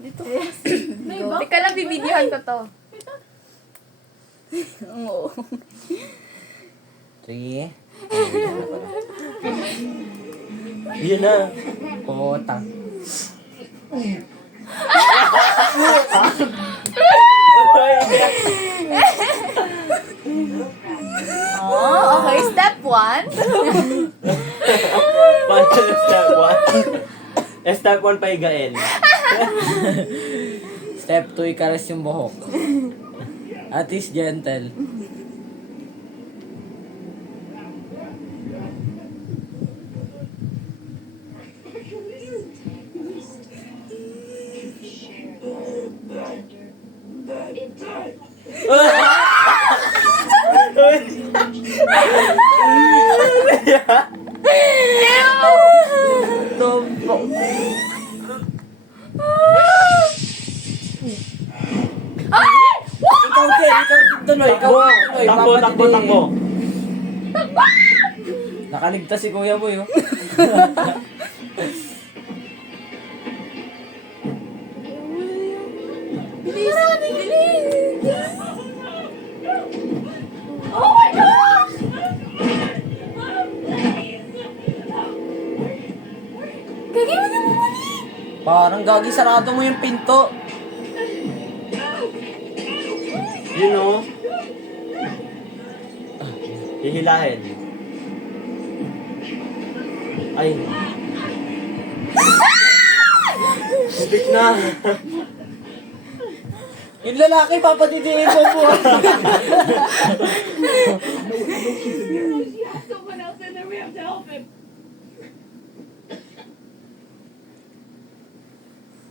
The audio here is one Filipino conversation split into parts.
Dito. May iba? Teka lang, bibidyohan ko to. Oo. 3. Yun na. Potang. Oh, okay. Step 1. Step 1. Step 1 paigain. Step 2, ikaras yung buhok. At least gentle. Ikaw tuloy. Takbo, takbo, takbo. Nakaligtas si Kuya Boy, oh. Oh my gosh! Gagi mo na mali! Parang gagi, sarado mo yung pinto. You know? Hihilahin. Ay. Subik na. Yung lalaki, papatitiin mo po. Someone else in there, we have to help him.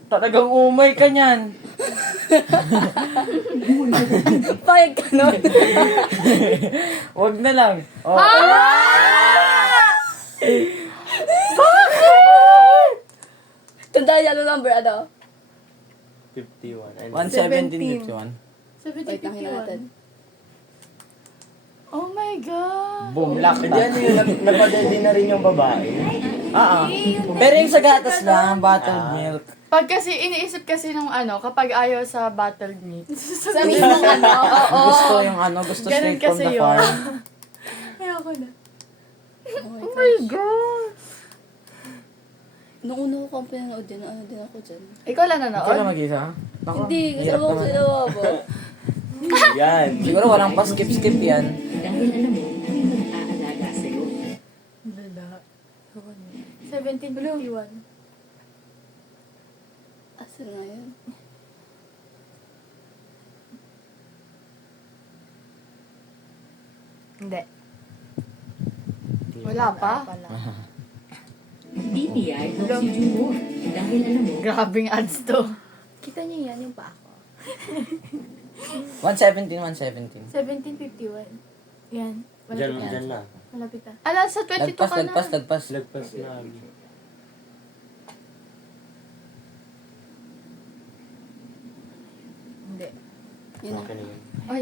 Talagang umay ka niyan. Payag ka nun. Wag na lang. Oh. Tandaan niya, ano number, ano? 51. 117.51. 1751. Wait, nakita natin. Oh my God! Boom, lock Hindi ano yun, napadali na rin yung babae. Pero yung sa gatas lang, bottled milk. Pag kasi, iniisip kasi nung kapag ayaw sa bottled meat. Sa mismong ano, oo. Gusto yung gusto Ganun straight from kasi the yun. farm. Ayoko na. Oh Oh my God! Nung una ko kang pinanood din, ano din ako dyan. Ikaw lang Ikaw na nanood? mag-isa? Naku, Hindi, hirap kasama ko naman. sila ba? Yan. Siguro walang pa-skip-skip yan. Dahil alam mo, may mag-aalaga sa'yo. Lala. 1751. Asan nga yun? Hindi. Wala pa? DTI helps you do more. Dahil alam mo, Grabing ads to. Kita niyo yan, yung pa ako. 117, 117. 1751. Yan. Diyan, Malapit na. diyan na. Malapit na. Ala, sa 22 Lagpas, ka na. lagpas, lagpas. Lagpas na. Hindi. Yun na. Okay na yun. Ay,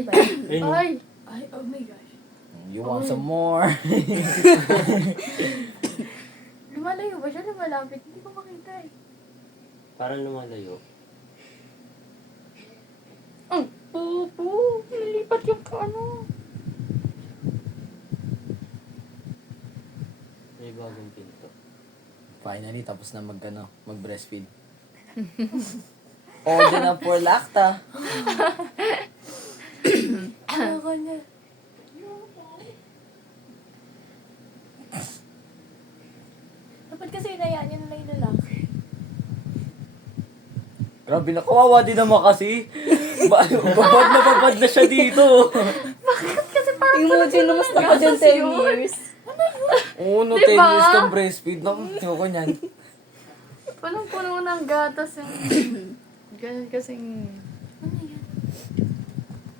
Ayun. ay, ay, oh my gosh. You want some more? Lumalayo ba siya? Lumalapit? Hindi ko makita eh. Parang lumalayo. Ang pupo. Nalipat yung ano. May bagong pinto. Finally, tapos na mag-breastfeed. Order na for lacta. Ako na. Dapat kasi inayaan niya na lang yung lalaki. Grabe na, kawawa din naman kasi. Babad na siya dito. Kasi parang Emoji na mas naka dyan 10 years. Oo, no, Diba? 10 years kang breastfeed. Naku, ko niyan. punong-puno ng gatas yung... Ganun kasing... Ano yan?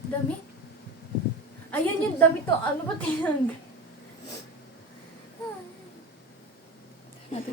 Damit? Ayan yung damit to. Ano ba tinanggal? Natin